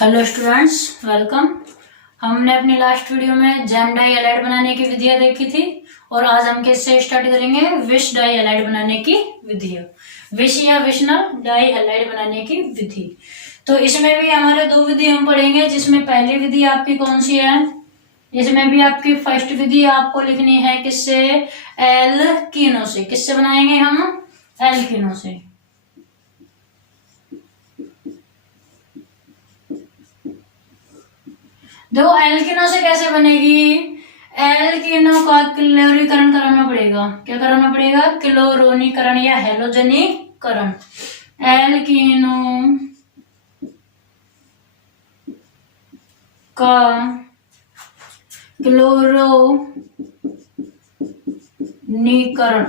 Hello students, welcome. हमने अपनी last video में जैम डाई हैलाइड बनाने की विधियां देखी थी और आज हम किससे स्टार्ट करेंगे? विश डाई हैलाइड बनाने की विधियां, विश या विशनल डाई हैलाइड बनाने की विधि। तो इसमें भी हमारे दो विधि हम पढ़ेंगे, जिसमें पहली विधि आपकी कौन सी है? इसमें भी आपकी फर्स्ट विधि आपको लिखनी है किससे? एल्कीनो से। किससे बनाएंगे हम? एल्कीनो से। देखो एल्कीनो से कैसे बनेगी? एल्कीनो का क्लोरीकरण कराना पड़ेगा। क्या कराना पड़ेगा? क्लोरोनीकरण या हेलोजनीकरण। एल्कीनो का क्लोरोनीकरण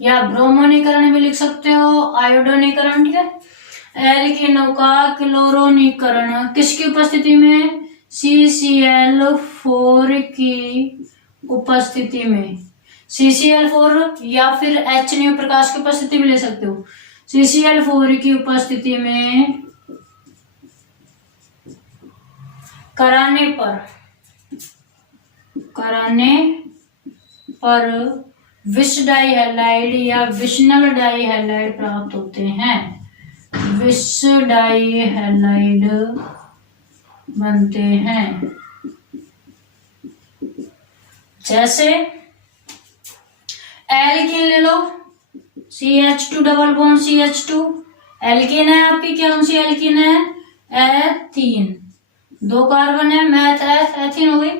या ब्रोमोनीकरण भी लिख सकते हो, आयोडोनीकरण। ठीक है, एल्कीनो का क्लोरोनीकरण किसकी उपस्थिति में? CCl4 की उपस्थिति में। CCl4 या फिर HNO प्रकाश की उपस्थिति में ले सकते हो। CCl4 की उपस्थिति में कराने पर विश डाई हैलाइड या विशनल डाई हैलाइड प्राप्त होते हैं। विश डाई हैलाइड बनते हैं। जैसे एल्कीन ले लो, CH2 double bond CH2। Alkene है आपकी, कौन सी एल्कीन है? एथीन। दो कार्बन है, मैथ एथीन हो गई।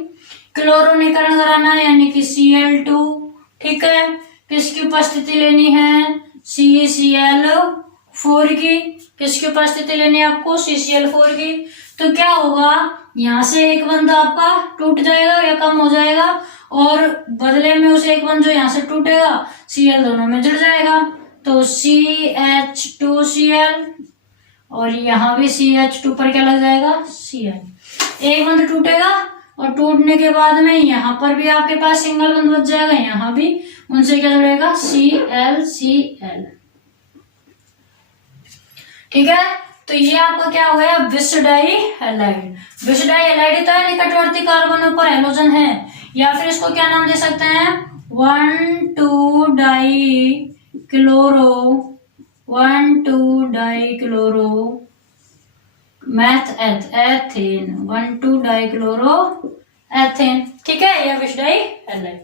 क्लोरोनीकरण कराना है यानी कि Cl2। ठीक है, किसकी उपस्थिति लेनी है? CCl4 की। किसकी उपस्थिति लेनी है आपको? CCl4 की। तो क्या होगा, यहां से एक बंद आपका टूट जाएगा या कम हो जाएगा, और बदले में उसे एक बंद जो यहां से टूटेगा Cl दोनों में जुड़ जाएगा। तो CH2Cl और यहां भी CH2 पर क्या लग जाएगा? Cl। एक बंद टूटेगा और टूटने के बाद में यहां पर भी आपके पास सिंगल बंद बच जाएगा, यहां भी उनसे क्या जुड़ेगा? ClCl। ठीक है, तो ये आपका क्या हो गया? Vic dihalide. Vic dihalide तो है निकटवर्ती कार्बनों पर हैलोजन है, या फिर इसको क्या नाम दे सकते हैं? 1,2 die chloro math ethane. 1,2 die chloro ethane. ठीक है, यह विश डाई हैलाइड।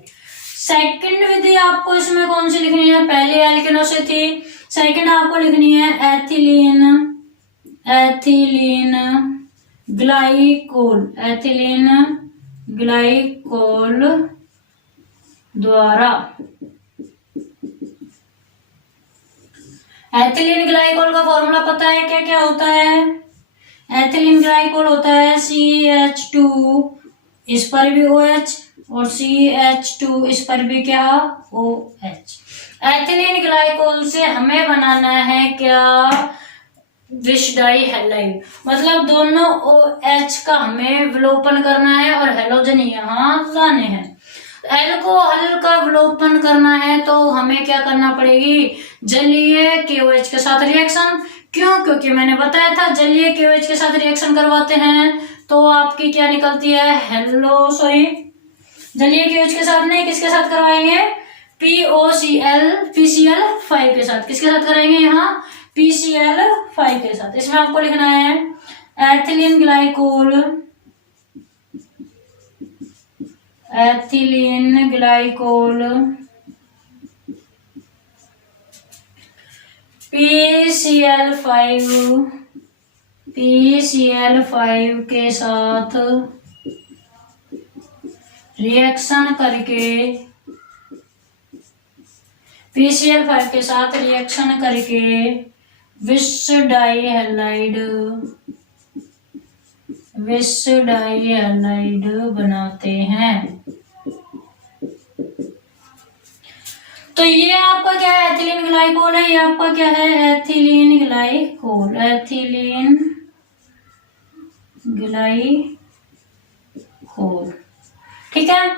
सेकंड विधि आपको इसमें कौन सी लिखनी है? पहले एल्केनो से थी, सेकंड आपको लिखनी है एथिलीन ग्लाइकोल। एथिलीन ग्लाइकोल द्वारा। एथिलीन ग्लाइकोल का फॉर्मूला पता है? क्या क्या होता है? एथिलीन ग्लाइकोल होता है CH2, इस पर भी OH, और CH2 इस पर भी क्या? OH। एथिलीन ग्लाइकोल से हमें बनाना है क्या? Vic dihalide. मतलब दोनों OH का हमें विलोपन करना है और हेलोजन यहाँ लाने हैं। एल्कोहल का विलोपन करना है तो हमें क्या करना पड़ेगी? जलीय KOH के साथ रिएक्शन। क्यों? क्योंकि मैंने बताया था जलीय KOH के साथ रिएक्शन करवाते हैं तो आपकी क्या निकलती है? जलीय KOH के साथ नहीं, किसके साथ करवाएंगे? PCl5 के साथ। किसके साथ कराएंगे? यहाँ PCl5 के साथ। इसमें आपको लिखना है एथिलीन ग्लाइकोल PCl5 के साथ रिएक्शन करके विश डाई हैलाइड बनाते हैं। तो ये आपका क्या है? एथिलीन ग्लाइकोल है। ये आपका क्या है? Ethylene glycol. ठीक है,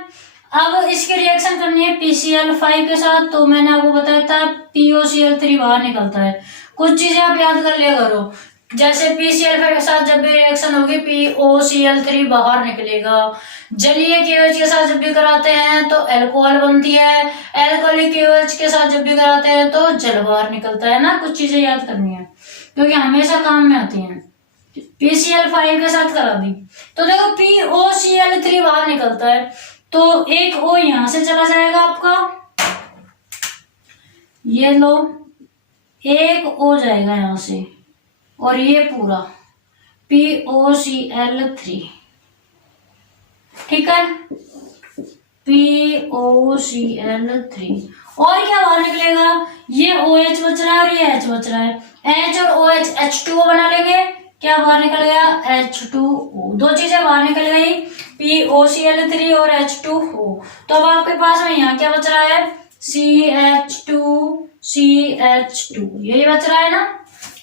अब इसकी रिएक्शन करनी है PCl5 के साथ। तो मैंने आपको बताया था POCl3 बाहर निकलता है। कुछ चीजें आप याद कर लिया करो। जैसे PCl5 के साथ जब भी रिएक्शन होगी POCl3 बाहर निकलेगा। जलीय KOH के साथ जब भी कराते हैं तो अल्कोहल बनती है, अल्कोहलिक KOH के साथ जब भी कराते हैं तो जल बाहर निकलता है ना। कुछ चीजें याद करनी है क्योंकि हमेशा काम में आती हैं। PCl5 के साथ करा दी तो देखो POCl3 बाहर निकलता है, तो एक O यहां से चला जाएगा आपका, ये लो, एक O जाएगा यहां से, और ये पूरा POCl3, ठीक है, POCl3। और क्या बाहर निकलेगा, ये OH बच रहा है और ये H बच रहा है, H और OH H2O बना लेंगे। क्या बाहर निकल गया, H2O। दो चीजें बाहर निकल गई, POCl3 और H2O। तो अब आपके पास में यहाँ क्या बच रहा है, CH2, यही बच रहा है ना,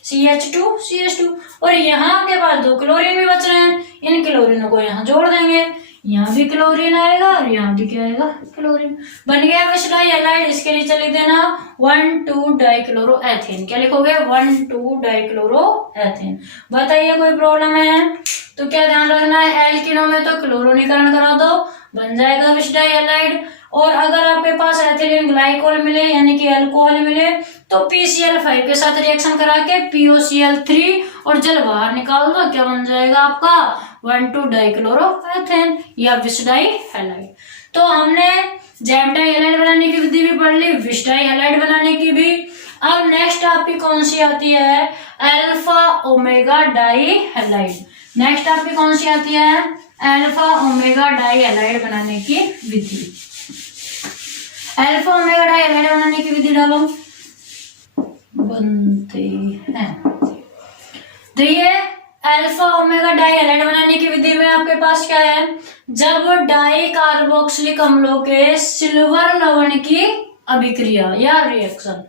CH2। और यहाँ आपके पास दो क्लोरीन भी बच रहे हैं, इन क्लोरीनों को यहाँ जोड़ देंगे, यहाँ भी क्लोरीन आएगा और यहाँ भी क्या आएगा, क्लोरीन। बन गया विष डाइहैलाइड। इसके नीचे लिख देना 1,2-डाइक्लोरोएथेन। क्या लिखोगे, 1,2-डाइक्लोरोएथेन। बताइए कोई प्रॉब्लम है तो क्या ध्यान रखना है, एल्किनों में तो क्लोरोनीकरण करा दो, बन जाएगा विष डाइहैलाइड। और अगर आपके पास एथिलीन ग्लाइकोल मिले यानी कि अल्कोहल मिले तो PCl5 के साथ रिएक्शन करा के POCl3 और जल बाहर निकाल दो, क्या बन जाएगा आपका, 1,2-डाइक्लोरोएथेन या विष डाइहैलाइड। तो हमने जैम डाइहैलाइड बनाने की विधि भी पढ़ ली, विष डाइहैलाइड बनाने की भी। अब नेक्स्ट आपकी कौन सी आती है, अल्फा ओमेगा डाइहैलाइड। नेक्स्ट आपकी कौन सी आती है, अल्फा ओमेगा डाइहैलाइड बनाने की विधि। अल्फा ओमेगा डाइहैलाइड बनाने की विधि डालो, बनते हैं। तो ये अल्फा ओमेगा डाइहैलाइड बनाने की विधि में आपके पास क्या है, जब डाई कार्बोक्सिलिक अम्लों के सिल्वर लवण की अभिक्रिया या रिएक्शन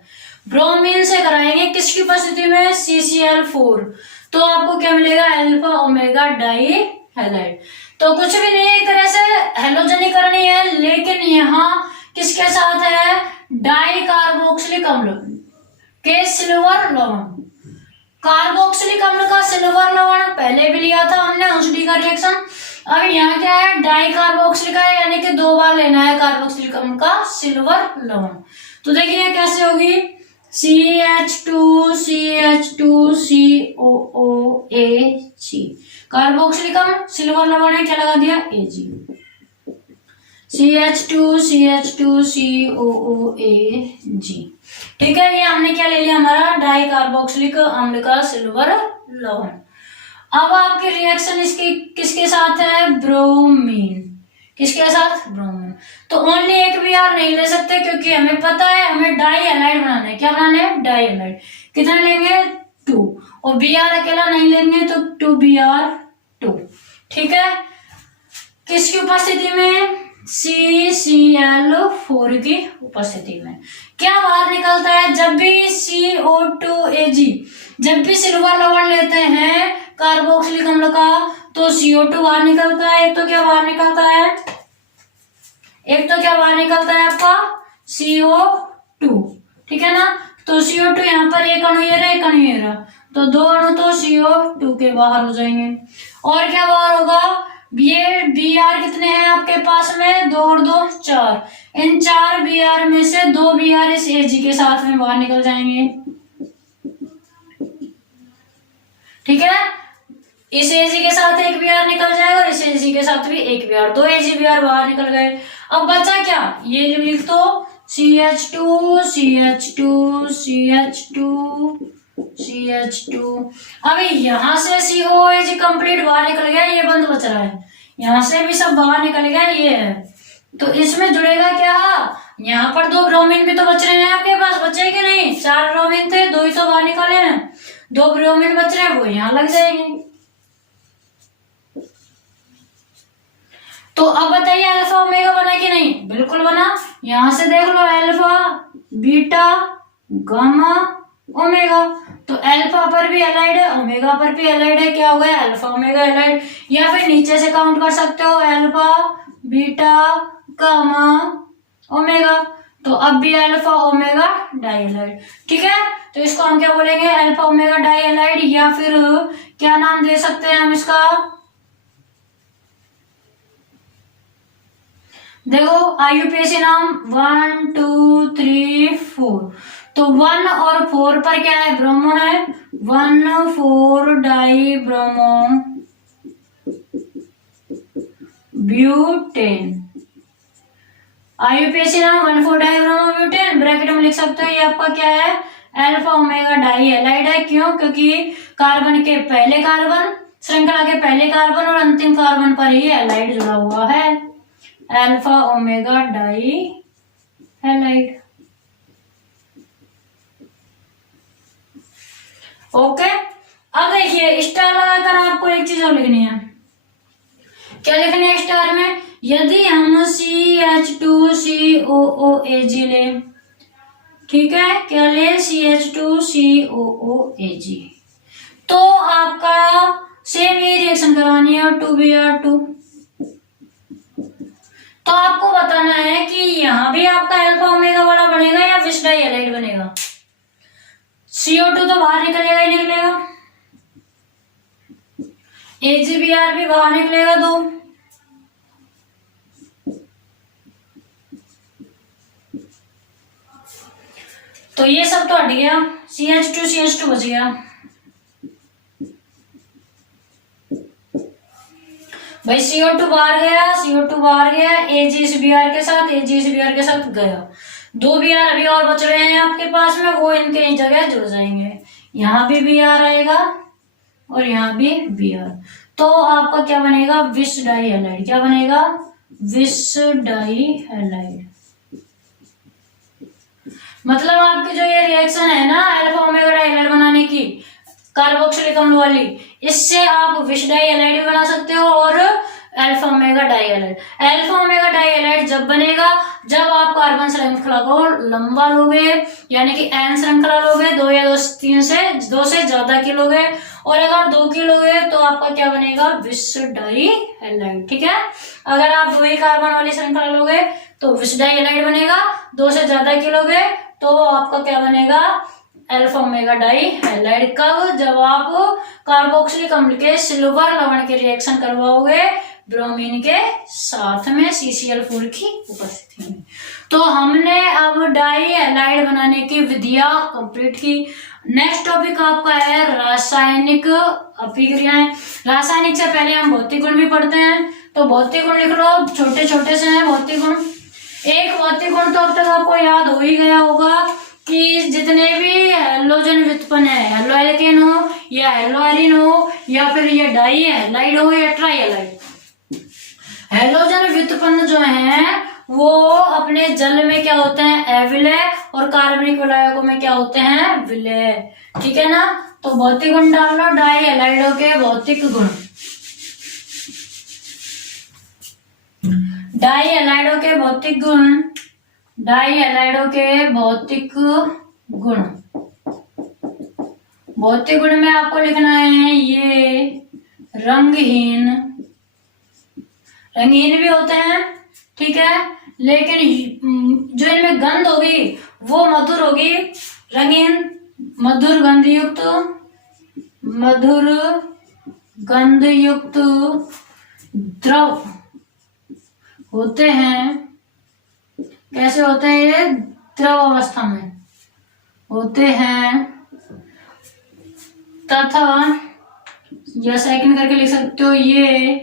ब्रोमीन से कराएंगे, किसकी उपस्थिति में, CCl4, तो आपको क्या मिलेगा, अल्फा ओमेगा डाइहैलाइड। तो कुछ भी नहीं, एक तरह से हेलोजनीकरण है, लेकिन यहाँ किसके साथ है, डाई कार्बोक्सिलिक अम्ल के सिल्वर लवण। कार्बोक्सिलिक अम्ल का सिल्वर लवण पहले भी लिया था हमने USD का रिएक्शन। अब यहाँ क्या है, डाई कार्बोक्सिलिक है, यानी कि 2 बार लेना है कार्बोक्सिलिक अम्ल का सिल्वर लवण। तो देखिए कैसे होगी, CH2CH2COOAG, कार्बोक्सिलिक अम्ल सिल्वर लवण है, क्या लगा दिया, Ag। CH2CH2COOAG, ठीक है। ये हमने क्या ले लिया, हमारा डाई कार्बोक्सिलिक अम्ल का सिल्वर लवण। अब आपकी रिएक्शन इसकी किसके साथ है, ब्रोमीन, किसके साथ, ब्रोमीन। तो ओनली एक Br नहीं ले सकते क्योंकि हमें पता है हमें डाइहैलाइड बनाना है। क्या बनाना है, डाइहैलाइड। कितना लेंगे, 2, और Br अकेला नहीं लेंगे तो 2Br2, ठीक है। किसकी उपस्थिति में, CCl4 की उपस्थिति में। क्या बाहर निकलता है, जब भी CO2Ag, जब भी सिल्वर लवण लेते हैं कार्बोक्सिलिक अम्ल का तो CO2 बाहर निकलता है। एक तो क्या बाहर निकलता है, आपका CO2, ठीक है ना। तो CO2 यहाँ पर एक अणु ये रहा, एक अणु ये रहा, तो 2 अणु तो CO2 के बाहर हो जाएंगे। और क्या बाहर होगा, ये Br कितने हैं आपके पास में, 2 और 2 4, इन 4 Br में से 2 Br इस Ag के साथ में बाहर निकल जाएंगे, ठीक है। इस Ag के साथ एक Br निकल जाएगा और इस Ag के साथ भी एक Br, 2 AgBr बाहर निकल गए। अब बचा क्या, ये लिख दो CH2। अभी यहां से COAG कंप्लीट बाहर निकल गया, ये बंद बच रहा है, यहां से भी सब बाहर निकल गया, ये है। तो इसमें जुड़ेगा क्या, यहाँ पर 2 ब्रोमीन भी तो बच रहे हैं आपके पास, बचे कि नहीं, 4 ब्रोमीन थे, 2 ही तो बाहर निकाले हैं, 2 ब्रोमीन बच रहे हैं, वो यहाँ लग जाएंगे। तो अब बताइए अल्फा ओमेगा बना कि नहीं, बिल्कुल बना। यहां से देख लो, अल्फा बीटा गामा ओमेगा, तो अल्फा पर भी एलाइड है, ओमेगा पर भी एलाइड है, क्या हो गया, अल्फा ओमेगा एलाइड। या फिर नीचे से काउंट कर सकते हो, अल्फा बीटा गामा ओमेगा, तो अब भी अल्फा ओमेगा डाइहैलाइड। ठीक है, तो इसको हम क्या बोलेंगे, अल्फा ओमेगा डाइहैलाइड, या फिर क्या नाम दे सकते हैं हम इसका, देखो आईयूपीएसी नाम 1 2 3 4। तो 1 और 4 पर क्या है, ब्रोमो है, 1,4 डाई ब्रोमो ब्यूटेन। आईयूपीएसी नाम 1,4 डाई ब्रोमो ब्यूटेन, ब्रैकेट में लिख सकते हो ये आपका क्या है, अल्फा ओमेगा डाइहैलाइड है। क्यों, क्योंकि कार्बन के पहले कार्बन, श्रृंखला के पहले कार्बन और अंतिम कार्बन पर ही हैलाइड जुड़ा हुआ है, अल्फा ओमेगा डाइहैलाइड। ओके, अब देखिए स्टार लगाकर आपको एक चीज और लिखनी है। क्या लिखनी है स्टार में, यदि हम CH2COOAg ले, ठीक है, क्या ले, CH2COOAg, तो आपका सेम ये रिएक्शन करवानी है, 2Br2। तो आपको बताना है कि यहां भी आपका अल्फा ओमेगा वाला बनेगा या विश डाइहैलाइड बनेगा। CO2 तो बाहर निकलेगा ही निकलेगा, AgBr भी बाहर निकलेगा दो, तो ये सब तो हट गया, CH2 बच गया। भाई CO2 बाहर गया, CO2 बाहर गया, Ag इस Br के साथ, Ag इस Br के साथ गया, दो Br अभी और बच रहे हैं आपके पास में, वो इनके इस जगह जुड़ जाएंगे, यहाँ भी Br आएगा और यहाँ भी Br, तो आपका क्या बनेगा, विश डाइहैलाइड। क्या बनेगा, विश डाइहैलाइड। मतलब आपकी जो ये रिएक्शन है ना अल्फा ओमेगा डाइहैलाइड बनाने की, कार्बोक्सिलिक अम्ल वाली, इससे आप विश डाइहैलाइड भी बना सकते हो और अल्फा ओमेगा डाइहैलाइड। अल्फा ओमेगा डाइहैलाइड जब बनेगा जब आप कार्बन श्रृंखला को लंबा लोगे, यानी कि एन श्रृंखला लोगे, 2 या 2 से ज्यादा की लोगे, और अगर 2 की लोगे तो आपका क्या बनेगा, विश डाइहैलाइड। ठीक है, अगर आप 2 ही कार्बन वाली श्रृंखला लोगे तो विश डाइहैलाइड बनेगा, 2 से ज्यादा की लोगे तो आपका क्या बनेगा, अल्फा ओमेगा डाइहैलाइड। कब, जब आप कार्बोक्सिलिक अम्ल के सिल्वर लवण के रिएक्शन करवाओगे ब्रोमीन के साथ में CCl4 की उपस्थिति में। तो हमने अब डाइहैलाइड बनाने की विधियां कंप्लीट की। नेक्स्ट टॉपिक आपका है रासायनिक अभिक्रियाएं। रासायनिक से पहले हम भौतिक गुण भी पढ़ते हैं, तो भौतिक गुण लिख लो, छोटे छोटे से हैं भौतिक गुण। एक भौतिक गुण तो अब तक आपको याद हो ही गया होगा कि जितने भी हैलोजन व्युत्पन्न है, हेलो एल्केन हो या हेलो एरिन हो या फिर ये डाइहैलाइड हो या ट्राइहैलाइड, हैलोजन व्युत्पन्न जो हैं वो अपने जल में क्या होते हैं, अविलय, और कार्बनिक विलायकों में क्या होते हैं, विलय। ठीक है ना, तो भौतिक गुण डाल लो, डाइहैलाइडों के भौतिक गुण, डाइहैलाइडों के भौतिक गुण, डाइहैलाइडों के भौतिक गुण। भौतिक गुण में आपको लिखना है ये रंगहीन, रंगहीन भी होते हैं, ठीक है, लेकिन जो इनमें गंध होगी वो मधुर होगी, रंगीन मधुर गंध युक्त, मधुर गंध युक्त द्रव होते हैं। कैसे होते हैं ये, द्रव अवस्था में होते हैं, तथा या सेकंड करके लिख सकते हो, ये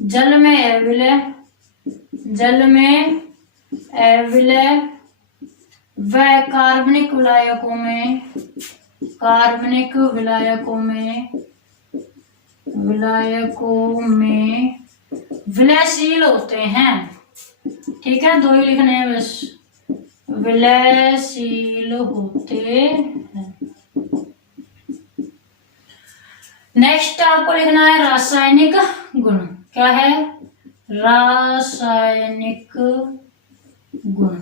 जल में अविलय, जल में अविलय व कार्बनिक विलायकों में, कार्बनिक विलायकों में, विलायकों में विलयशील होते हैं। ठीक है, 2 ही लिखने हैं बस, विलयशील होते हैं। नेक्स्ट आपको लिखना है रासायनिक गुण। क्या है, रासायनिक गुण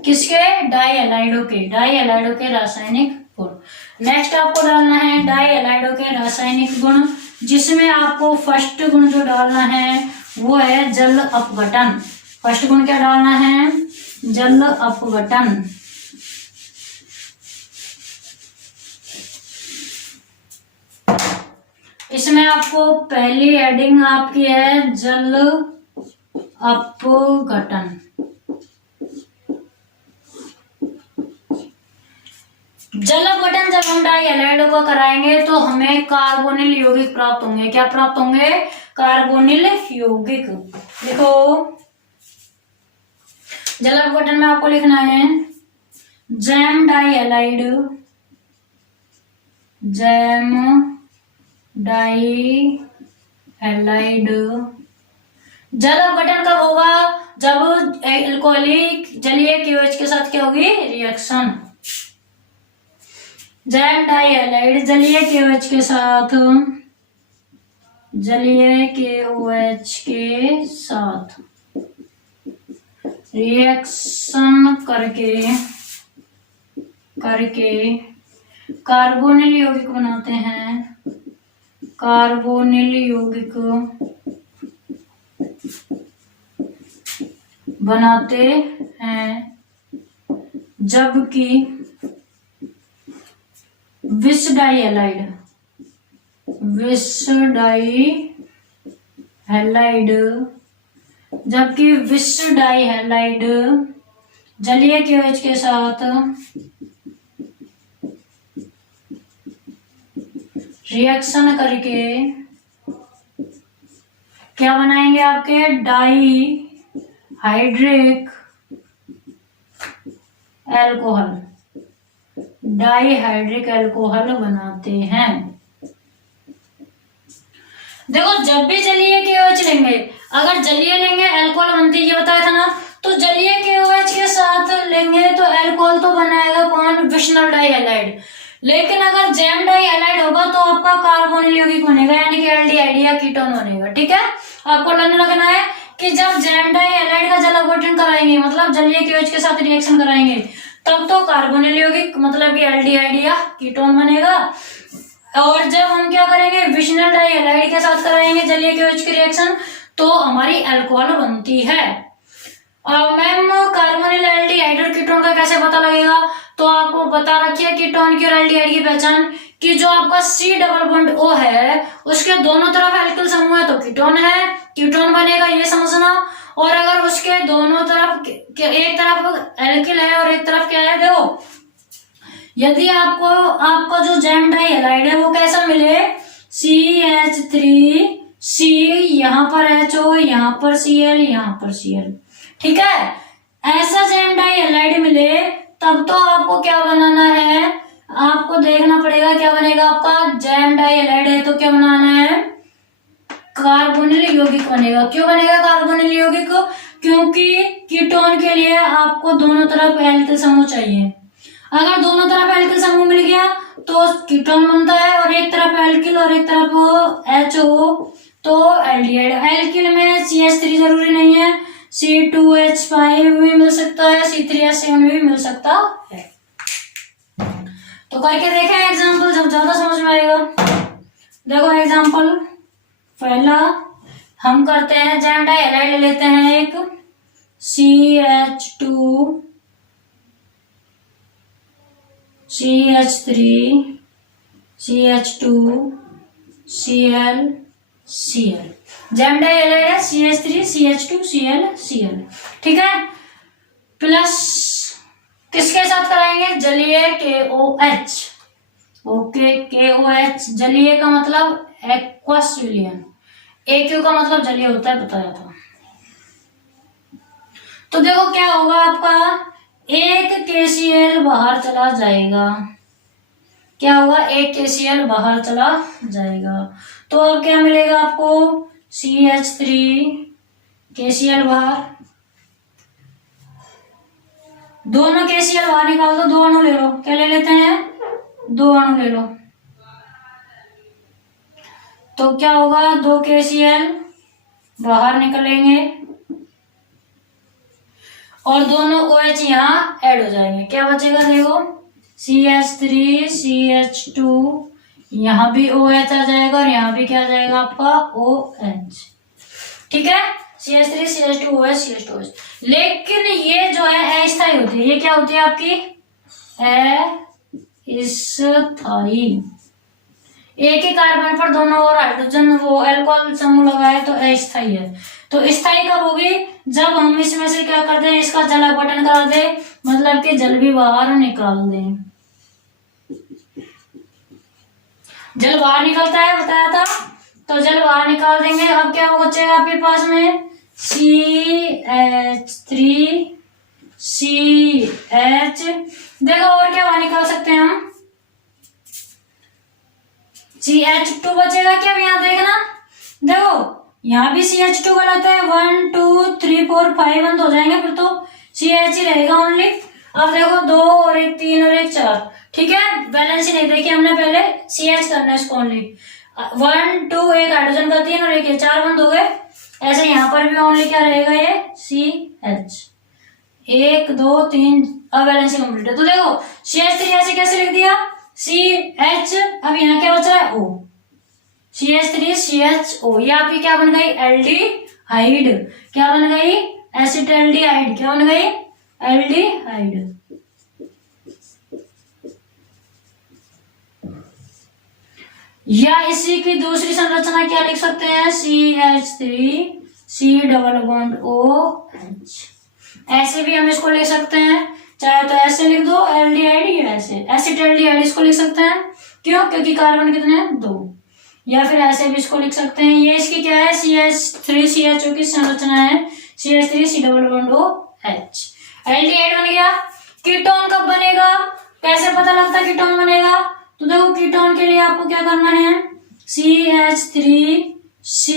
किसके, डाइहैलाइडों के, डाइहैलाइडों के रासायनिक गुण। नेक्स्ट आपको डालना है डाइहैलाइडों के रासायनिक गुण, जिसमें आपको फर्स्ट गुण जो डालना है वो है जल अपघटन। फर्स्ट गुण क्या डालना है, जल अपघटन। इसमें आपको पहली हेडिंग आपकी है जल अपघटन। जल अपघटन जब हम डाई हैलाइड को कराएंगे तो हमें कार्बोनिल यौगिक प्राप्त होंगे। क्या प्राप्त होंगे? कार्बोनिल यौगिक। देखो जल अपघटन में आपको लिखना है gem dihalide, gem dihalide. जल अपघटन कब होगा? जब एल्कोहलिक जलीय KOH के साथ क्या होगी? रिएक्शन। जैम डाई हैलाइड जलीय KOH के साथ, जलीय KOH के साथ रिएक्शन करके कार्बोनिल यौगिक बनाते हैं। कार्बोनिल यौगिक बनाते हैं, जबकि विष डाई हैलाइड जलीय KOH के साथ रिएक्शन करके क्या बनाएंगे? आपके डाई हाइड्रिक अल्कोहल बनाते हैं। देखो जब भी जलीय KOH लेंगे, अगर जलीय लेंगे अल्कोहल बनती है, ये बताया था ना। तो जलीय KOH के साथ लेंगे तो अल्कोहल तो बनाएगा कौन? विष्णल डाई हैलाइड। लेकिन अगर जैम डाई हैलाइड होगा तो आपका कार्बोनिल यौगिक बनेगा, यानी कि एल्डिहाइड या कीटोन बनेगा। ठीक है, आपको लर्न लगना है कि जब जैम डाई हैलाइड का जल अपघटन कराएंगे, मतलब जलीय KOH के साथ रिएक्शन कराएंगे, तब तो कार्बोनिल यौगिक मतलब कि एल्डिहाइड या कीटोन बनेगा। और जब हम क्या करेंगे? विष्णल डाई हैलाइड के साथ कराएंगे जलीय KOH की रिएक्शन, तो हमारी अल्कोहल बनती है। मैम कार्बोनिल एल्डिहाइड और कीटोन का कैसे पता लगेगा? तो आपको बता रखी है कीटोन की और एल्डिहाइड की पहचान, कि जो आपका C डबल बॉन्ड O है उसके दोनों तरफ एल्किल समूह है तो कीटोन है, कीटोन बनेगा, ये समझना। और अगर उसके दोनों तरफ एक तरफ एल्किल है और एक तरफ क्या है, देखो यदि आपको जो जैम डाई हैलाइड है वो कैसा मिले? CH3C, यहाँ पर HO, यहाँ पर Cl, यहाँ पर Cl। ठीक है, ऐसा जैम डाई हैलाइड मिले तब तो आपको क्या बनाना है? आपको देखना पड़ेगा क्या बनेगा आपका। जैम डाई हैलाइड है तो क्या बनाना है? कार्बोनिल यौगिक बनेगा। क्यों बनेगा कार्बोनिल यौगिक? क्योंकि कीटोन के लिए आपको दोनों तरफ एल्किल समूह चाहिए। अगर दोनों तरफ एल्किल समूह मिल गया तो कीटोन बनता है, और एक तरफ एल्किल और एक तरफ HO तो एल्डिहाइड। एल्किल में CH3 जरूरी नहीं है, C2H5 भी मिल सकता है, C3H7 भी मिल सकता है। तो करके देखें एग्जाम्पल, जब ज्यादा समझ में आएगा। देखो एग्जाम्पल पहला हम करते हैं, जैम डाई हैलाइड लेते हैं एक CH2 CH3 CH2 Cl Cl। Gem dihalide है CH3 CH2 Cl Cl। ठीक है, प्लस किसके साथ कराएंगे? जलीय KOH। ओके, KOH जलीय का मतलब एक्वस विलियन, AQ का मतलब जलीय होता है, बताया था। तो देखो क्या होगा आपका, एक KCl बाहर चला जाएगा। क्या होगा? एक KCl बाहर चला जाएगा, तो अब क्या मिलेगा आपको? CH3 KCl बाहर, दोनों KCl बाहर निकाल दो, 2 अणु ले लो। क्या ले लेते हैं? 2 अणु ले लो। तो क्या होगा? 2 KCl बाहर निकलेंगे और दोनों OH यहाँ ऐड हो जाएंगे। क्या बचेगा? देखो CH3 CH2, यहाँ भी OH आ जाएगा और यहाँ भी क्या आ जाएगा आपका OH। ठीक है, CH3 CH2 OH CH2 OH। लेकिन ये जो है अस्थायी होती है, ये क्या होती है आपकी अस्थायी। एक ही कार्बन पर दोनों और हाइड्रोजन वो अल्कोहल समूह लगा है तो अस्थायी है। तो स्थायी कब होगी, जब हम इसमें से क्या कर दें, इसका जल अपघटन करा दे, मतलब कि जल भी बाहर निकाल दें। जल बाहर निकलता है बताया था, तो जल बाहर निकाल देंगे। अब क्या बचेगा आपके पास में CH3CH। देखो और क्या बाहर निकाल सकते हैं हम, CH2 बचेगा क्या, यहाँ देखना, देखो यहाँ भी CH2 गलत है, 1 2 3 4 5 अंत हो जाएंगे, फिर तो CH ही रहेगा ओनली। अब देखो 2 और 1 3 और 1 4, ठीक है, बैलेंस ही नहीं देखी हमने, पहले CH करना है इसको ओनली। 1 2 एक हाइड्रोजन का 3 और एक 4 बंद हो गए। ऐसे यहाँ पर भी ओनली क्या रहेगा ये CH 1 2 3। अब बैलेंस कंप्लीट है। तो देखो CH3 ऐसे कैसे लिख दिया CH, अब यहाँ क्या बच रहा है O, CH3CHO, ये आपकी क्या बन गई एल्डिहाइड। क्या बन गई एसिटाल्डिहाइड, क्या बन गई एल्डिहाइड। या इसी की दूसरी संरचना क्या लिख सकते हैं CH3C डबल बॉन्ड OH। ऐसे भी हम इसको लिख सकते हैं, चाहे तो ऐसे लिख दो एल्डिहाइड या ऐसे एसिटाल्डिहाइड इसको लिख सकते हैं, क्यों, क्योंकि कार्बन कितने हैं 2। या फिर ऐसे भी इसको लिख सकते हैं, ये इसकी क्या है CH3CHO की संरचना है CH3C double bond OH। Aldehyde बन गया। कीटोन कब बनेगा, कैसे पता लगता है कीटोन बनेगा, तो देखो कीटोन के लिए आपको क्या करना है CH3C,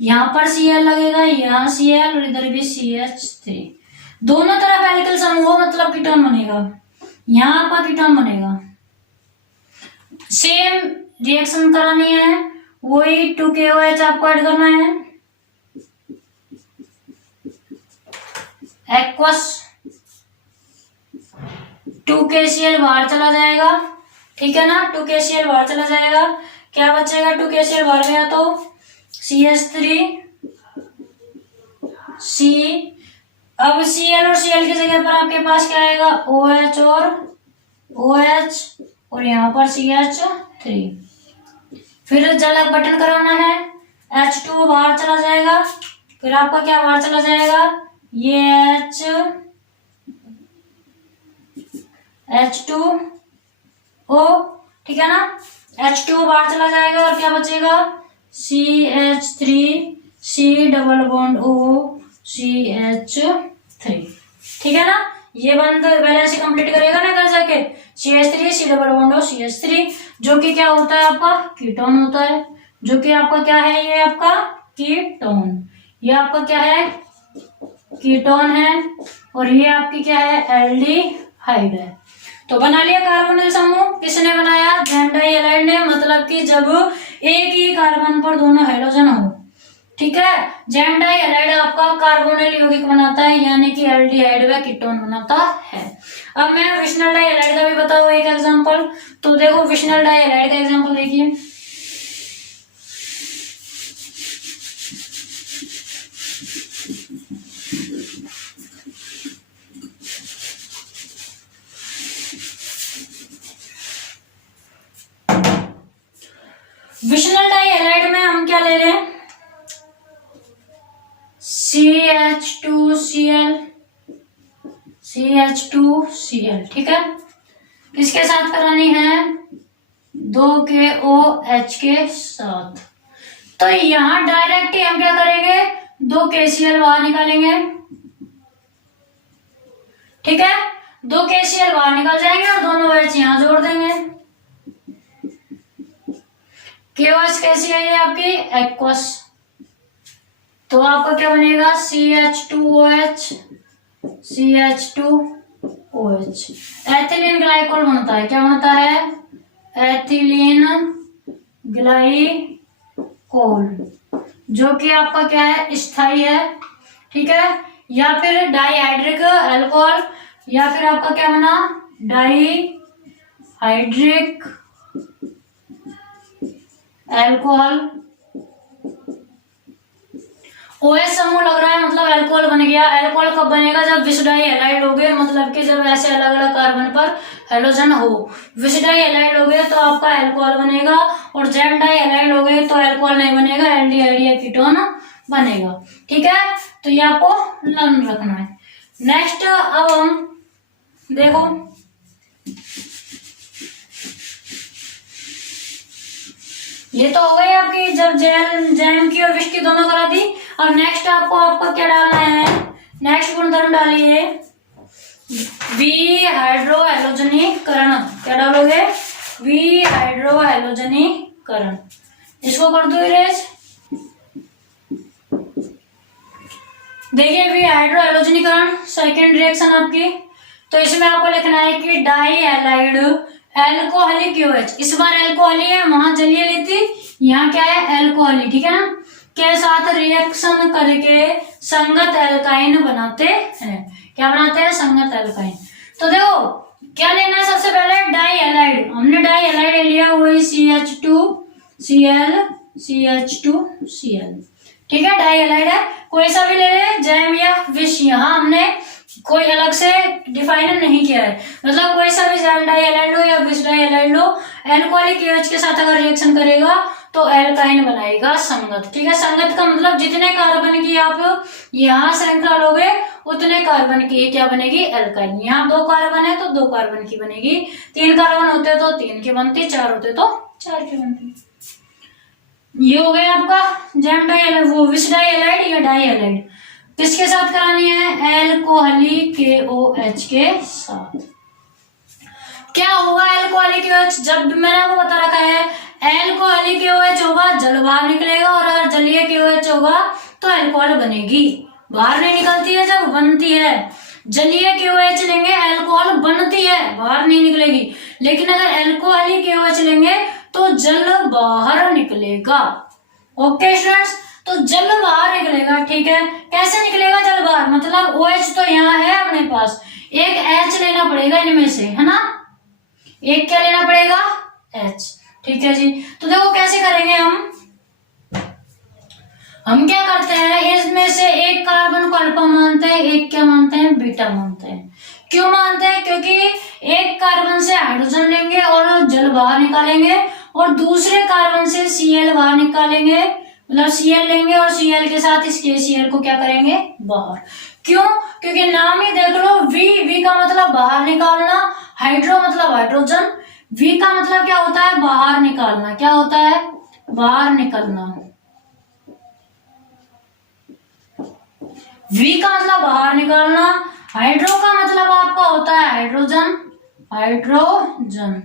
यहां पर Cl लगेगा, यहाँ Cl और इधर भी CH3, दोनों तरफ एल्किल समूह मतलब कीटोन बनेगा, यहाँ पर कीटोन बनेगा। सेम रिएक्शन करानी है, वही 2KOH आपको ऐड करना है, एक्वस 2KCl बाहर चला जाएगा, ठीक है ना, 2KCl बाहर चला जाएगा, क्या बचेगा 2KCl बाहर गया तो CH3C। अब Cl और Cl की जगह पर आपके पास क्या आएगा OH और OH और यहाँ पर CH3। फिर जल अपघटन कराना है, H2 बाहर चला जाएगा, फिर आपका क्या बाहर चला जाएगा ये H2O, ठीक है ना, H2 बाहर चला जाएगा और क्या बचेगा CH3C double bond O CH3, ठीक है ना। ये बंद बैलेंस कंप्लीट करेगा ना कर जाके CH3C double bond O CH3, जो कि क्या होता है आपका कीटोन होता है, जो कि आपका क्या है ये आपका कीटोन, ये आपका क्या है कीटोन है, और ये आपकी क्या है एल्डिहाइड है। तो बना लिया कार्बोनिल समूह, किसने बनाया जेन डाइहाइड ने, मतलब कि जब एक ही कार्बन पर दोनों हाइड्रोजन हो, ठीक है, जेन डाइहाइड आपका कार्बोनिल यौगिक बनाता है, यानी कि एल्डिहाइड व कीटोन बनाता है। अब मैं विशनल डाइहाइड का भी बताऊँ एक एग्जांपल, तो देखो विशनल डाइहाइड का एग्जांपल देखिए, विशनल डाइहाइड में हम क्या ले रहे हैं CH2Cl, ठीक है, किसके साथ करानी है 2KOH के साथ। तो यहां डायरेक्ट ही हम क्या करेंगे 2KCl बाहर निकालेंगे, ठीक है, 2KCl बाहर निकल जाएंगे और दोनों OH यहां जोड़ देंगे। KOH कैसी है ये आपकी एक्वस, तो आपका क्या बनेगा CH2OH CH2OH। एथिलीन ग्लाइकोल बनता है, क्या बनता है एथिलीन ग्लाइकोल, जो कि आपका क्या है स्थायी है, ठीक है, या फिर डाइहाइड्रिक अल्कोहल, या फिर आपका क्या बना डाइहाइड्रिक अल्कोहल, OH समूह लग रहा है मतलब अल्कोहल बन गया। अल्कोहल कब बनेगा? जब विष डाई हैलाइड हो गए, मतलब कि जब ऐसे अलग अलग कार्बन पर हेलोजन हो। विष डाई हैलाइड हो गए तो आपका अल्कोहल बनेगा, और जेड डाई हैलाइड हो गए तो अल्कोहल नहीं बनेगा, एल्डिहाइड या कीटोन बनेगा। ठीक है, तो ये आपको लर्न रखना है। नेक्स्ट अब हम देखो, ये तो हो गई आपकी जब जैम की और विष की दोनों करा दी। अब नेक्स्ट आपको आपका क्या डालना है? नेक्स्ट गुणधर्म डालिए विहाइड्रोहैलोजनीकरण। क्या डालोगे? विहाइड्रोहैलोजनीकरण। इसको कर दो इरेज। देखिए विहाइड्रोहैलोजनीकरण सेकेंड रिएक्शन आपकी, तो इसमें आपको लिखना है कि डाई हैलाइड एल्कोहलिक OH, इस बार एल्कोहली है, वहां जलीय लेती, यहाँ क्या है? एल्कोहली। ठीक है ना, के साथ रिएक्शन करके संगत एल्काइन बनाते हैं। क्या बनाते हैं? संगत एल्काइन। तो देखो क्या लेना है? सबसे पहले डाई हैलाइड, हमने डाई हैलाइड ले लिया, वही CH2Cl CH2Cl। ठीक है, डाई हैलाइड है, कोई सा भी ले ले, जैम या विष, यहाँ हमने कोई अलग से डिफाइन नहीं किया है, मतलब कोई सा भी जैम डाई हैलाइड लो या विष डाई हैलाइड लो, एल्कोहलिक OH के साथ अगर रिएक्शन करेगा तो एल्काइन बनाएगा संगत। ठीक है, संगत का मतलब जितने कार्बन की आप यहाँ श्रृंखला लोगे उतने कार्बन की क्या बनेगी? एल्काइन। यहाँ 2 कार्बन है तो 2 कार्बन की बनेगी, 3 कार्बन होते तो 3 की बनती, 4 होते तो 4 की बनती। ये हो गया आपका जैम डाई हैलाइड, वो विष डाई हैलाइड या डाई हैलाइड। किसके साथ करानी है? एल्कोहलिक OH के साथ। क्या होगा एल्कोहलिक OH? जब मैंने आपको बता रखा है एल्कोहलिक OH होगा जल बाहर निकलेगा, और अगर जलीय OH होगा तो एल्कोहल बनेगी। बाहर नहीं निकलती है, जब बनती है। जलीय OH लेंगे एल्कोहल बनती है, बाहर नहीं निकलेगी। लेकिन अगर एल्कोहलिक OH लेंगे तो जल बाहर निकलेगा। ओके स्टूडेंट्स, तो जल बाहर निकलेगा। ठीक है, कैसे निकलेगा जल बाहर? मतलब OH तो यहाँ है अपने पास, एक H लेना पड़ेगा इनमें से, है ना, एक क्या लेना पड़ेगा? H। ठीक है जी, तो देखो कैसे करेंगे हम क्या करते हैं, इसमें से एक कार्बन को अल्फा मानते हैं, एक क्या मानते हैं? बीटा मानते हैं। क्यों मानते हैं? क्योंकि एक कार्बन से हाइड्रोजन लेंगे और जल बाहर निकालेंगे, और दूसरे कार्बन से Cl बाहर निकालेंगे, मतलब Cl लेंगे और Cl के साथ इस KCl को क्या करेंगे? बाहर। क्यों? क्योंकि नाम ही देख लो, V का मतलब बाहर निकालना, हाइड्रो मतलब हाइड्रोजन, V का मतलब क्या होता है? बाहर निकालना। क्या होता है? बाहर निकलना। V का मतलब बाहर निकालना, हाइड्रो का मतलब आपका होता है हाइड्रोजन, हाइड्रोजन,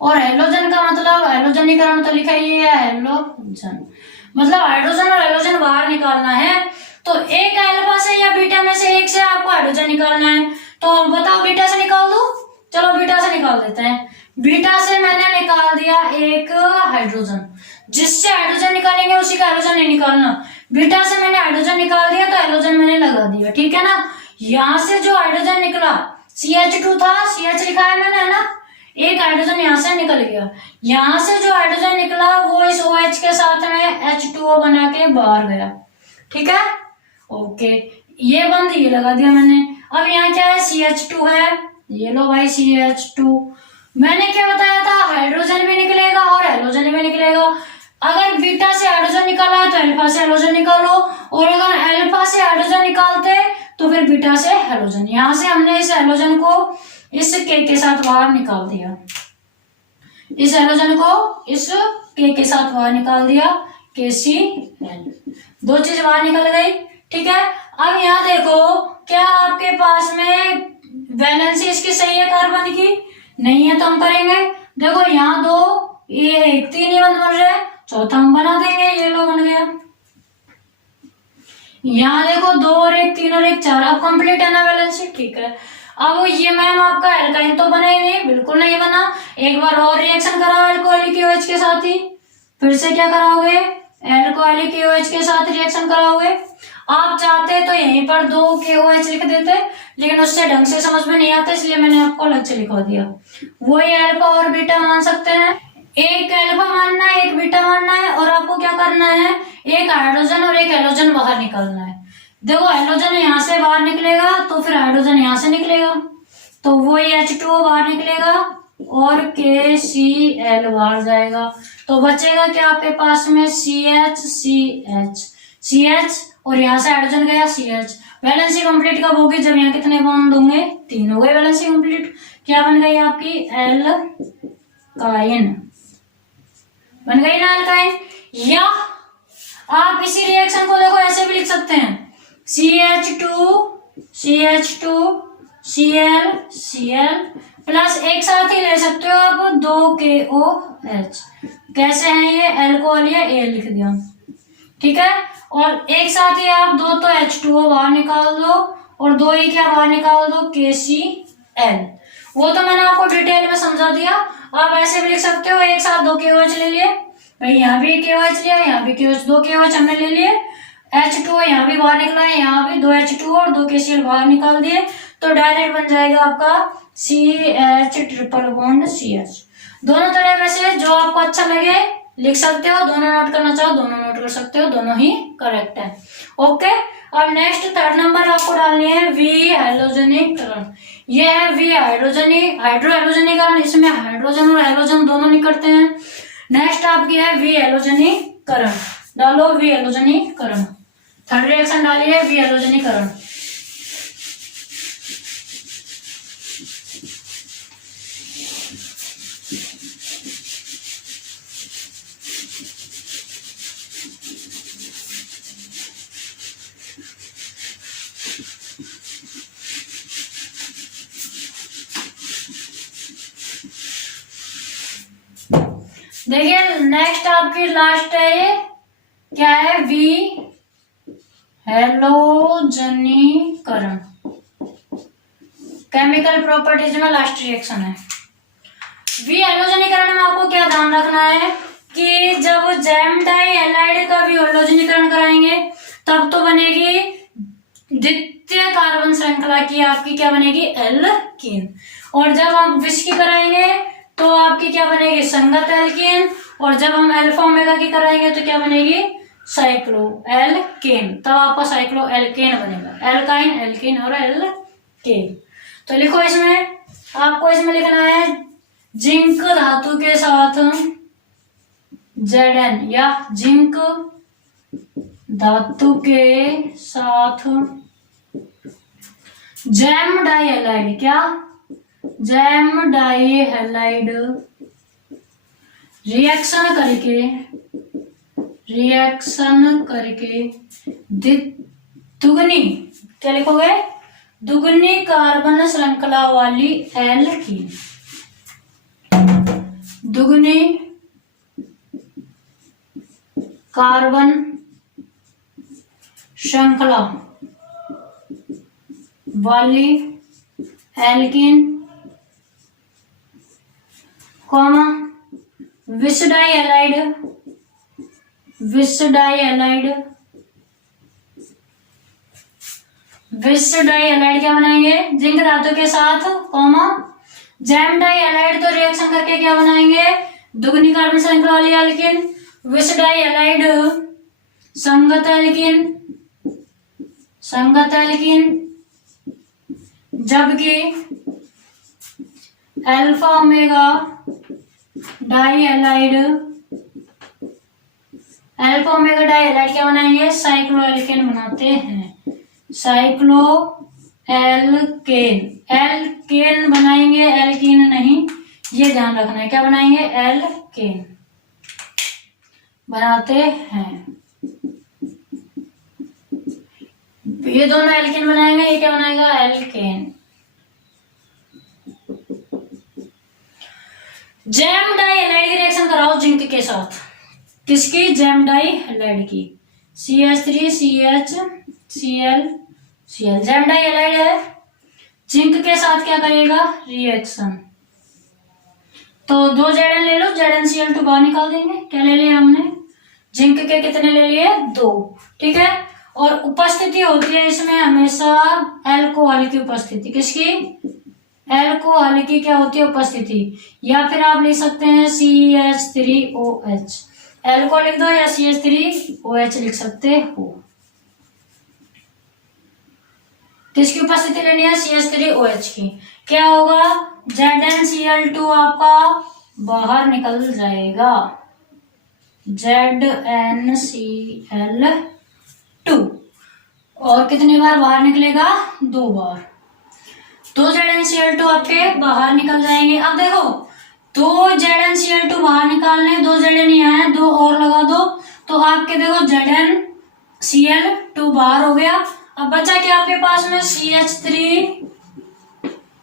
और हेलोजन का मतलब हेलोजनीकरण तो लिखा ही है हेलोजन, मतलब हाइड्रोजन और हेलोजन बाहर निकालना है। तो एक अल्फा से या बीटा में से एक से आपको हाइड्रोजन निकालना है, तो बताओ बीटा से निकाल दो। चलो बीटा से निकाल देते हैं। बीटा से मैंने निकाल दिया एक हाइड्रोजन, जिससे हाइड्रोजन निकालेंगे उसी का हाइड्रोजन नहीं निकालना। बीटा से मैंने हाइड्रोजन निकाल दिया तो हाइड्रोजन मैंने लगा दिया। ठीक है ना, यहाँ से जो हाइड्रोजन निकला CH2 था, CH लिखा है मैंने, है ना, एक हाइड्रोजन यहाँ से निकल गया। यहाँ से जो हाइड्रोजन निकला वो इस OH के साथ में H2O बना के बाहर गया। ठीक है, ओके, ये बंद ये लगा दिया मैंने। अब यहाँ क्या है? CH2 है, ये लो भाई CH2। मैंने क्या बताया था? हाइड्रोजन भी निकलेगा और हेलोजन भी निकलेगा। अगर बीटा से हाइड्रोजन निकाला है तो अल्फा से हेलोजन निकालो, और अगर अल्फा से हाइड्रोजन निकालते तो फिर बीटा से हेलोजन। यहाँ से हमने इस हेलोजन को इस के साथ बाहर निकाल दिया, इस हेलोजन को इस के साथ बाहर निकाल दिया, KCl। 2 चीज बाहर निकल गई। ठीक है, अब यहाँ देखो, क्या आपके पास में वैलेंसी इसकी सही है कार्बन की? नहीं है, तो हम करेंगे, देखो यहाँ 2, ये 1, 3 ही बन रहे, चौथा हम बना देंगे, ये लो बन गया। यहाँ देखो 2 और 1, 3 और 1, 4, अब कंप्लीट है ना वैलेंसी। ठीक है, अब ये मैम आपका एल्काइन तो बना ही नहीं, बिल्कुल नहीं बना। एक बार और रिएक्शन कराओ एल्कोहलिक OH के साथ ही, फिर से क्या कराओगे? एल्कोहलिक OH के साथ रिएक्शन कराओगे। आप चाहते तो यहीं पर 2 KOH लिख देते, लेकिन उससे ढंग से समझ में नहीं आता, इसलिए मैंने आपको अलग से लिखवा दिया। वही अल्फा और बीटा मान सकते हैं, एक अल्फा मानना है, एक बीटा मानना है, और आपको क्या करना है? एक हाइड्रोजन और एक हेलोजन बाहर निकलना है। देखो हेलोजन यहाँ से बाहर निकलेगा तो फिर हाइड्रोजन यहाँ से निकलेगा, तो वो H2O बाहर निकलेगा और KCl बाहर जाएगा। तो बचेगा क्या आपके पास में CH और यहाँ से हाइड्रोजन गया CH। वैलेंसी कंप्लीट कब होगी? जब यहाँ कितने बॉन्ड होंगे? 3 हो गए वैलेंसी कंप्लीट। क्या बन गई आपकी? एल्काइन बन गई ना, एल्काइन। या आप इसी रिएक्शन को देखो ऐसे भी लिख सकते हैं, CH2Cl प्लस एक साथ ही ले सकते हो आप 2KOH। कैसे है ये? एल्कोहल या ए लिख दिया, ठीक है। और एक साथ ही आप दो तो H2O बाहर निकाल दो और दो ही क्या बाहर निकाल दो? KCl। वो तो मैंने आपको डिटेल में समझा दिया। आप ऐसे भी लिख सकते हो, एक साथ 2 KOH ले लिए भाई, यहाँ भी KOH लिया, यहाँ भी KOH, 2 KOH हमने ले लिए। H2O यहाँ भी बाहर निकला है, यहाँ भी 2 H2O और 2 KCl बाहर निकाल दिए, तो डायरेक्ट बन जाएगा आपका CH ट्रिपल बॉन्ड CH। दोनों तरह में से जो आपको अच्छा लगे लिख सकते हो, दोनों नोट करना चाहो दोनों नोट कर सकते हो, दोनों ही करेक्ट है। ओके, अब नेक्स्ट 3rd नंबर आपको डालनी है वी हेलोजनीकरण। ये है वी हाइड्रो हेलोजनीकरण, इसमें हाइड्रोजन और हेलोजन दोनों निकलते हैं। नेक्स्ट आपकी है वी हेलोजनीकरण, डालो वी हेलोजनीकरण। 3rd रिएक्शन डालिए वी हेलोजनीकरण। देखिए नेक्स्ट आपकी लास्ट है, ये क्या है? वी हेलोजनीकरण। केमिकल प्रॉपर्टीज में लास्ट रिएक्शन है। वी हेलोजनीकरण में आपको क्या ध्यान रखना है कि जब जैम डाई हैलाइड का वी हेलोजनीकरण कराएंगे तब तो बनेगी द्वितीय कार्बन श्रृंखला की आपकी क्या बनेगी? एल्कीन। और जब हम विष की कराएंगे तो आपकी क्या बनेगी? संगत एल्कीन। और जब हम अल्फा ओमेगा की कराएंगे तो क्या बनेगी? Cycloalkane. तब आपका साइक्लो एल्केन बनेगा, एल्काइन, एल्कीन और एल्केन। तो लिखो इसमें, आपको इसमें लिखना है जिंक धातु के साथ Zn, या जिंक धातु के साथ जैम डाई हैलाइड। क्या? जैम डाई हैलाइड रिएक्शन करके दुगनी, क्या लिखोगे? दुगनी कार्बन श्रृंखला वाली एल्कीन। दुगनी कार्बन श्रृंखला वाली एल्कीन कॉमा विष डाई हैलाइड क्या बनाएंगे? जिंक धातु के साथ कॉमा जैम डाई हैलाइड, तो रिएक्शन करके क्या बनाएंगे? दुगनी कार्बन श्रृंखला वाली एल्कीन। विष डाई हैलाइड संगत एल्कीन, जबकि अल्फा ओमेगा डाई हैलाइड क्या बनाएंगे? साइक्लो एल्केन बनाते हैं, साइक्लो एल्केन बनाएंगे, एल्कीन नहीं, ये ध्यान रखना है। क्या बनाएंगे? एल्केन बनाते हैं। ये दोनों एल्केन बनाएंगे, ये क्या बनाएगा? एल्केन। जैम डाई हैलाइड की रिएक्शन कराओ जिंक के साथ। किसकी? जैम डाई हैलाइड की। CH3CHCl जैम डाई हैलाइड है, जिंक के साथ क्या करेगा? रिएक्शन। तो 2 Zn ले लो, ZnCl2 बाहर निकाल देंगे। क्या ले लिया हमने? जिंक के कितने ले लिए? 2, ठीक है। और उपस्थिति होती है इसमें हमेशा एल्कोहल की उपस्थिति। किसकी? एल्कोहल की क्या होती है? उपस्थिति। या फिर आप लिख सकते हैं CH3OH। एल को लिख दो या CH3OH लिख सकते हो। किसकी उपस्थिति लेनी है? CH3OH की। क्या होगा? ZnCl2 आपका बाहर निकल जाएगा, ZnCl2। और कितनी बार बाहर निकलेगा? 2 बार। 2 ZnCl2 आपके बाहर निकल जाएंगे। अब देखो 2 ZnCl2 बाहर निकालने, 2 Zn यहाँ है, 2 और लगा दो तो आपके देखो ZnCl2 बाहर हो गया। अब बचा क्या आपके पास में? CH3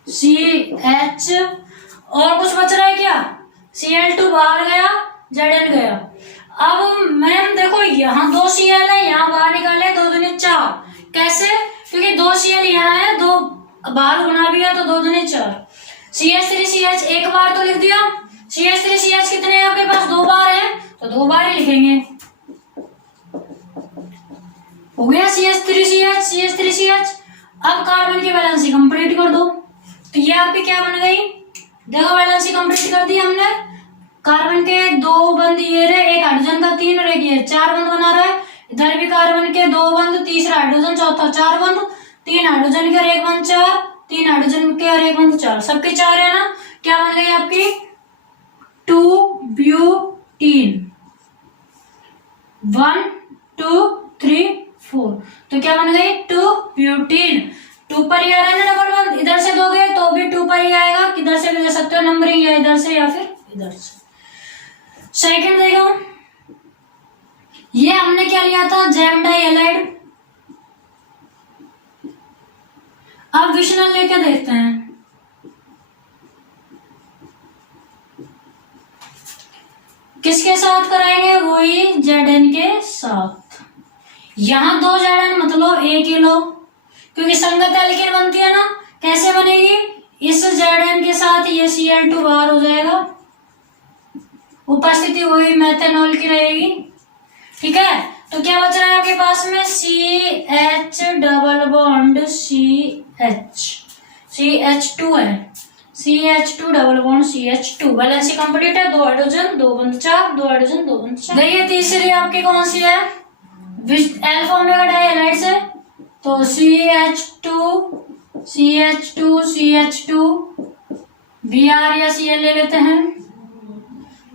CH और कुछ बच रहा है क्या? Cl2 बाहर गया, Zn गया। अब मैम देखो यहाँ 2 Cl है, यहाँ बाहर निकाले 2 दूनी 4। कैसे? क्योंकि 2 Cl यहाँ है, 2 बाहर गुना भी है तो 2 दूनी 4। CH3CH एक बार तो लिख दिया। CH3CH कितने हैं आपके पास? 2 बार है तो 2 बार ही लिखेंगे। हो गया CH3CH। अब कार्बन की वैलेंसी कंप्लीट कर दो तो ये आपकी क्या बन गई? देखो वैलेंसी कंप्लीट कर दी हमने। कार्बन के 2 बंद ये रहे, एक हाइड्रोजन का 3 और एक ये 4 बंद बना रहा है। इधर भी कार्बन के 2 बंद, तीसरा हाइड्रोजन, चौथा 4 बंद, 3 हाइड्रोजन के और 1 बंद 4, 3 हाइड्रोजन के और 1 बंद 4, सबके 4 है ना। क्या बन गई आपकी? 2 ब्यूटीन। 1 2 3 4 तो क्या बन गई? 2 ब्यूटीन। 2 पर ही आ रहा है ना डबल बंद, इधर से दोगे तो भी 2 पर ही आएगा। किधर से भी दे सकते हो नंबरिंग, या इधर से या फिर इधर से। सेकंड देखो, ये हमने क्या लिया था? जैम डाइहैलाइड। अब विशनल लेके देखते हैं। किसके साथ कराएंगे? वही Zn के साथ। यहां 2 Zn मतलब 1 ही लो, क्योंकि संगत एल्केन बनती है ना। कैसे बनेगी? इस Zn के साथ ये Cl2 बाहर हो जाएगा, उपस्थिति वही मेथेनॉल की रहेगी। ठीक है, तो क्या बच रहा है आपके पास में? CH डबल बॉन्ड CH2 है, CH2 double bond CH2। Valency complete है। 2 हाइड्रोजन 2 बंद 4, 2 हाइड्रोजन 2 बंद 4। देखिए तीसरी आपकी कौन सी है? अल्फा ओमेगा डाइहैलाइड से, तो CH2 Br या Cl ले लेते हैं,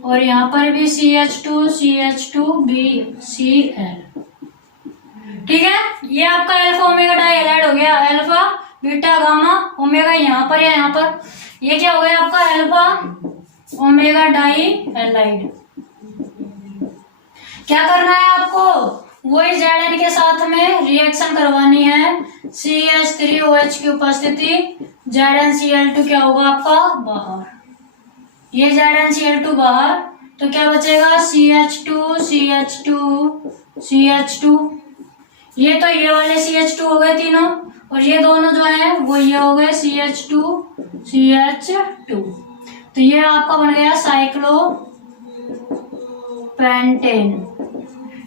और यहाँ पर भी CH2 BCl। ठीक है, ये आपका अल्फा ओमेगा डाइहैलाइड हो गया। अल्फा बीटा गामा ओमेगा यहाँ पर या यहाँ पर, ये क्या हो गया आपका? Alpha omega dihalide. क्या करना है आपको? वही Zn के साथ में रिएक्शन करवानी है। CH3OH की उपस्थिति, ZnCl2 क्या होगा आपका? बाहर। ये ZnCl2 बाहर, तो क्या बचेगा? CH2 ये तो ये वाले CH2 हो गए तीनों, और ये दोनों जो है वो ये हो गए CH2। तो ये आपका बन गया साइक्लोपेंटेन।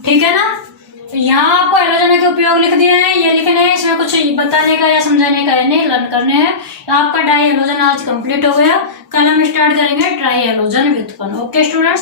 ठीक है ना। तो यहाँ आपको हैलोजन के उपयोग लिख दिए हैं, ये लिखने हैं, इसमें कुछ बताने का या समझाने का है नहीं, लर्न करने हैं। आपका डाई हैलोजन आज कंप्लीट हो गया। कल हम स्टार्ट करेंगे ट्राई हैलोजन व्युत्पन्न। Okay students.